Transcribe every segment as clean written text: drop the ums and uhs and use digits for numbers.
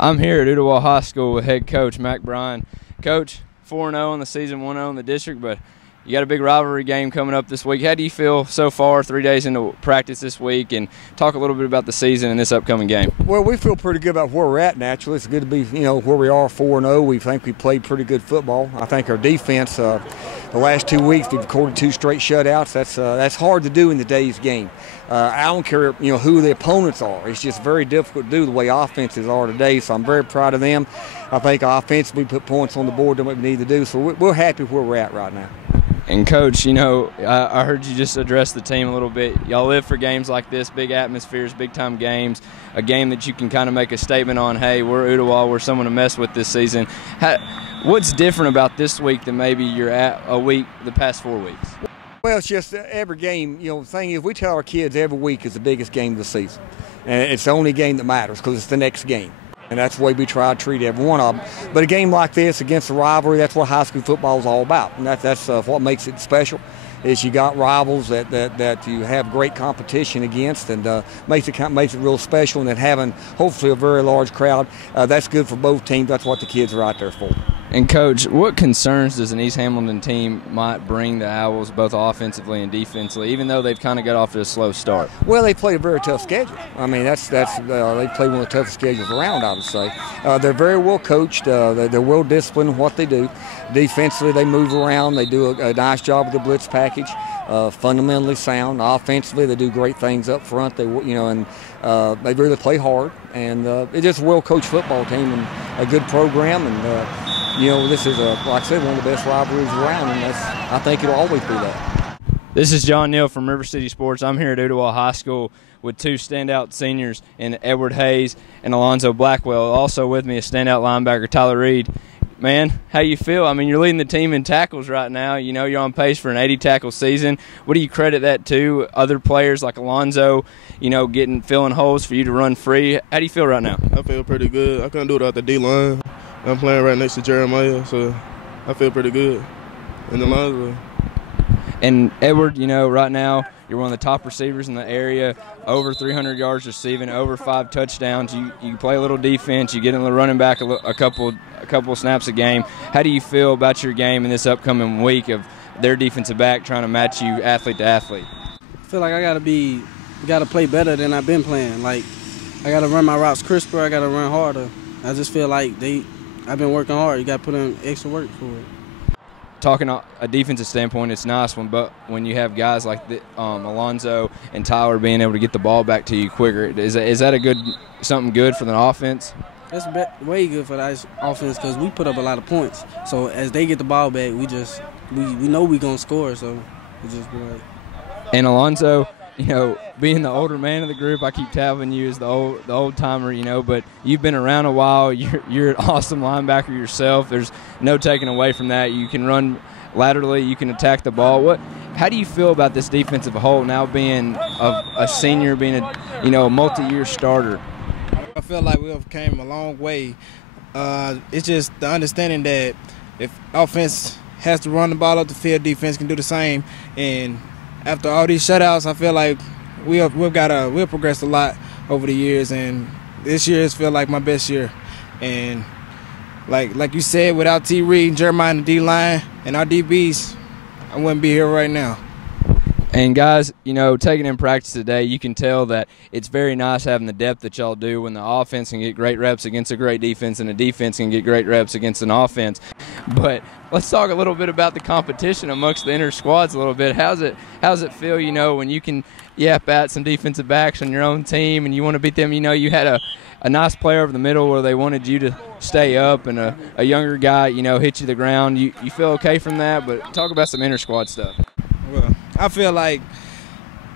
I'm here at Ooltewah High School with head coach Mac Bryan. Coach, 4-0 in the season, 1-0 in the district, but you got a big rivalry game coming up this week. How do you feel so far, 3 days into practice this week, and talk a little bit about the season and this upcoming game? Well, we feel pretty good about where we're at naturally. It's good to be, where we are 4-0. We think we played pretty good football. I think our defense, the last 2 weeks, we've recorded 2 straight shutouts. That's hard to do in today's game. I don't care, who the opponents are. It's just very difficult to do the way offenses are today, so I'm very proud of them. I think offensively we put points on the board than what we need to do, so we're happy where we're at right now. And Coach, I heard you just address the team a little bit. Y'all live for games like this, big atmospheres, big-time games, a game that you can kind of make a statement on, hey, we're Ooltewah, we're someone to mess with this season. What's different about this week than maybe you're at the past 4 weeks? Well, it's just every game, the thing is we tell our kids every week is the biggest game of the season. And it's the only game that matters because it's the next game. And that's the way we try to treat every one of them. But a game like this against a rivalry, that's what high school football is all about. And that's what makes it special, is you got rivals that you have great competition against, and makes it real special. And then having hopefully a very large crowd, that's good for both teams. That's what the kids are out there for. And Coach, what concerns does an East Hamilton team might bring the Owls both offensively and defensively, even though they've kind of got off to a slow start? Well, they play a very tough schedule. I mean, they play one of the toughest schedules around, I would say. They're very well coached. They're well disciplined in what they do. Defensively, they move around. They do a nice job with the blitz package. Fundamentally sound. Offensively, they do great things up front. They really play hard, and it's just a well-coached football team and a good program. And this is, like I said, one of the best rivalries around, and I think it'll always be that. This is John Neal from River City Sports. I'm here at Ooltewah High School with 2 standout seniors in Edward Hayes and Alonzo Blackwell. Also with me is standout linebacker Tyler Reed. Man, how you feel? I mean, you're leading the team in tackles right now. You're on pace for an 80-tackle season. What do you credit that to? Other players like Alonzo, filling holes for you to run free. How do you feel right now? I feel pretty good. I couldn't do it without the D-line. I'm playing right next to Jeremiah, so I feel pretty good. And Alonzo. And Edward, right now you're one of the top receivers in the area, over 300 yards receiving, over 5 touchdowns. You play a little defense. You get in the running back a couple of snaps a game. How do you feel about your game in this upcoming week of their defensive back trying to match you athlete to athlete? I feel like I gotta play better than I've been playing. Like, I gotta run my routes crisper. I gotta run harder. I just feel like I've been working hard. You got to put in extra work for it. Talking a defensive standpoint, it's nice when you have guys like Alonzo and Tyler being able to get the ball back to you quicker. Is that something good for the offense? That's way good for the offense because we put up a lot of points. So as they get the ball back, we know we're gonna score. So we just be like. And Alonzo, being the older man of the group, I keep tapping you as the old timer, but you've been around a while. You're an awesome linebacker yourself. There's no taking away from that. You can run laterally. You can attack the ball. How do you feel about this defensive whole now being a senior, being a multi-year starter? I feel like we have came a long way. It's just the understanding that if offense has to run the ball up the field, defense can do the same. And after all these shutouts, I feel like we've progressed a lot over the years, and this year has felt like my best year. And like you said, without T. Reed, Jeremiah, and the D-line, and our DBs, I wouldn't be here right now. And guys, taking in practice today, you can tell that it's very nice having the depth that y'all do when the offense can get great reps against a great defense and the defense can get great reps against an offense. But let's talk a little bit about the competition amongst the inner squads a little bit. How's it feel, when you can yap at some defensive backs on your own team and you want to beat them? You had a nice player over the middle where they wanted you to stay up, and a younger guy, hit you to the ground. You feel okay from that? But talk about some inner squad stuff. Well, I feel like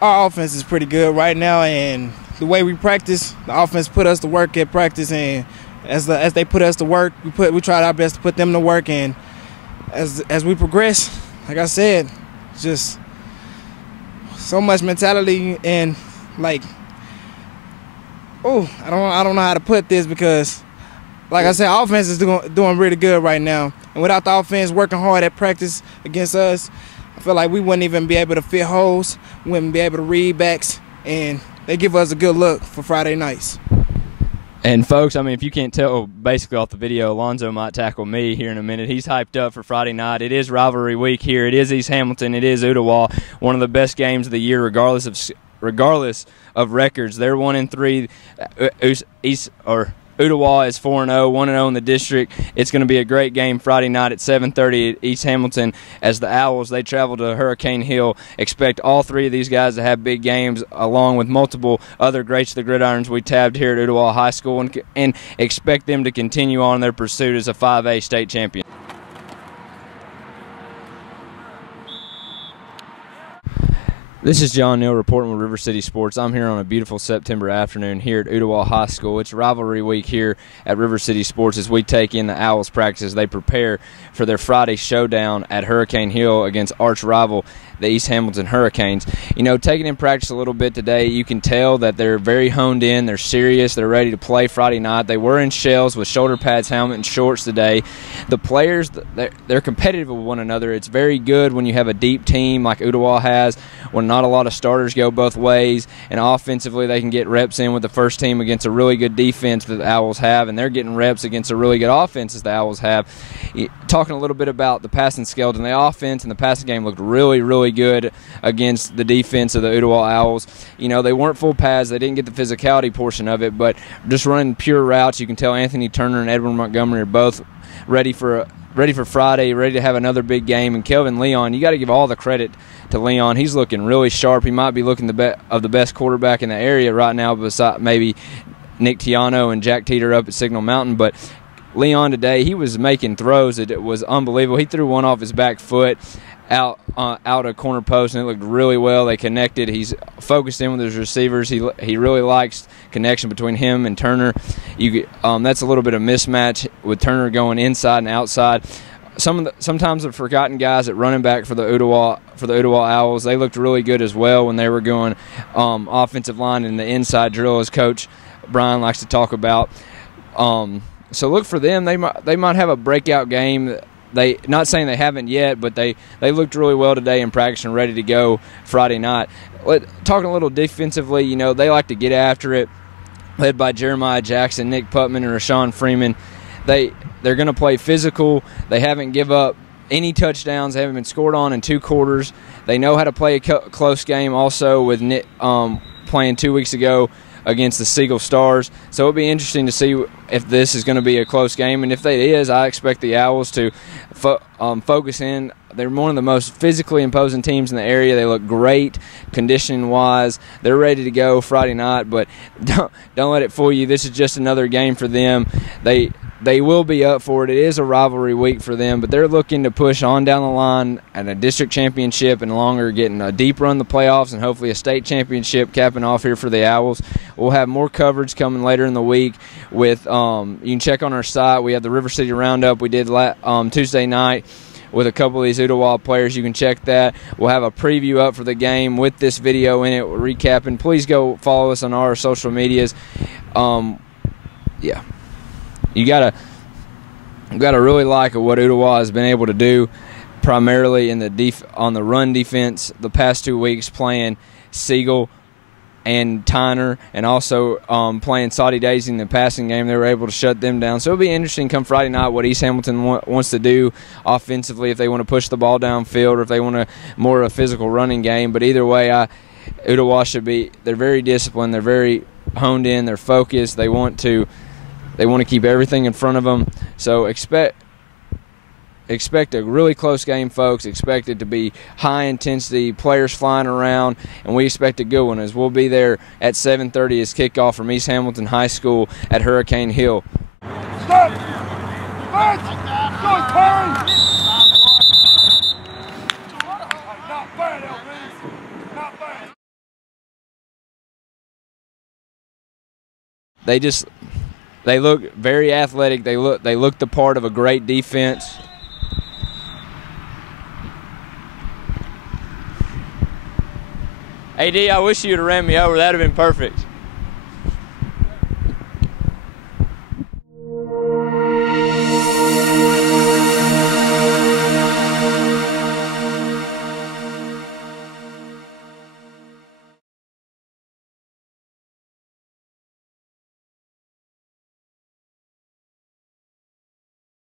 our offense is pretty good right now, and the way we practice, the offense put us to work at practice, and as they put us to work, we tried our best to put them to work, and as we progress, like I said, just so much mentality and I don't know how to put this because, like I said, offense is doing really good right now, and without the offense working hard at practice against us, I feel like we wouldn't even be able to fit holes, wouldn't be able to read backs, and they give us a good look for Friday nights. And folks, I mean, if you can't tell basically off the video, Alonzo might tackle me here in a minute. He's hyped up for Friday night. It is rivalry week here. It is East Hamilton. It is Ooltewah. One of the best games of the year, regardless of records. They're 1-3. Ooltewah is 4-0, 1-0 in the district. It's going to be a great game Friday night at 7:30 at East Hamilton as the Owls, they travel to Hurricane Hill. Expect all three of these guys to have big games along with multiple other greats of the gridirons we tabbed here at Ooltewah High School, and expect them to continue on their pursuit as a 5A state champion. This is John Neal reporting with River City Sports. I'm here on a beautiful September afternoon here at Ooltewah High School. It's rivalry week here at River City Sports as we take in the Owls practice as they prepare for their Friday showdown at Hurricane Hill against arch rival the East Hamilton Hurricanes. You know, taking in practice a little bit today, you can tell that they're very honed in, they're serious, they're ready to play Friday night. They were in shells with shoulder pads, helmet, and shorts today. The players, they're competitive with one another. It's very good when you have a deep team like Ooltewah has, when not a lot of starters go both ways, and offensively they can get reps in with the first team against a really good defense that the Owls have, and they're getting reps against a really good offense as the Owls have. Talking a little bit about the passing skeleton, the offense and the passing game looked really, really good against the defense of the Ooltewah Owls. You know, they weren't full pads. They didn't get the physicality portion of it, but just running pure routes. You can tell Anthony Turner and Edwin Montgomery are both ready for Friday, ready to have another big game. And Kelvin Leon, you got to give all the credit to Leon. He's looking really sharp. He might be looking the best quarterback in the area right now, beside maybe Nick Tiano and Jack Teeter up at Signal Mountain. But Leon today, he was making throws. It was unbelievable. He threw one off his back foot out a corner post, and it looked really well. They connected. He's focused in with his receivers. He really likes connection between him and Turner. That's a little bit of mismatch with Turner going inside and outside. Sometimes the forgotten guys at running back for the Ooltewah Owls, they looked really good as well when they were going offensive line in the inside drill, as Coach Brian likes to talk about. So look for them. They might have a breakout game. Not saying they haven't yet, but they looked really well today in practice and ready to go Friday night. Talking a little defensively, you know, they like to get after it, led by Jeremiah Jackson, Nick Putman, and Rashawn Freeman. They're going to play physical. They haven't give up any touchdowns. They haven't been scored on in 2 quarters. They know how to play a close game also with Nick playing 2 weeks ago against the Siegel Stars. So it'll be interesting to see if this is going to be a close game. And if it is, I expect the Owls to focus in. They're one of the most physically imposing teams in the area. They look great conditioning-wise. They're ready to go Friday night, but don't let it fool you. This is just another game for them. They will be up for it. It is a rivalry week for them, but they're looking to push on down the line at a district championship and longer, getting a deep run in the playoffs and hopefully a state championship capping off here for the Owls. We'll have more coverage coming later in the week with you can check on our site. We have the River City Roundup we did Tuesday night with a couple of these Ooltewah players. You can check that. We'll have a preview up for the game with this video in it, recapping. Please go follow us on our social medias. Yeah. You gotta really like what Ooltewah has been able to do, primarily in on the run defense the past 2 weeks, playing Siegel and Tyner, and also playing Saudi Daisy in the passing game. They were able to shut them down. So it'll be interesting come Friday night what East Hamilton wants to do offensively, if they want to push the ball downfield or if they want more of a physical running game. But either way, Ooltewah they're very disciplined, they're very honed in, they're focused, they want to keep everything in front of them. So expect a really close game, folks. Expect it to be high intensity, players flying around, and we expect a good one as we'll be there at 7:30 as kickoff from East Hamilton High School at Hurricane Hill. Stop! They look very athletic. They look the part of a great defense. AD, I wish you would have ran me over. That would have been perfect.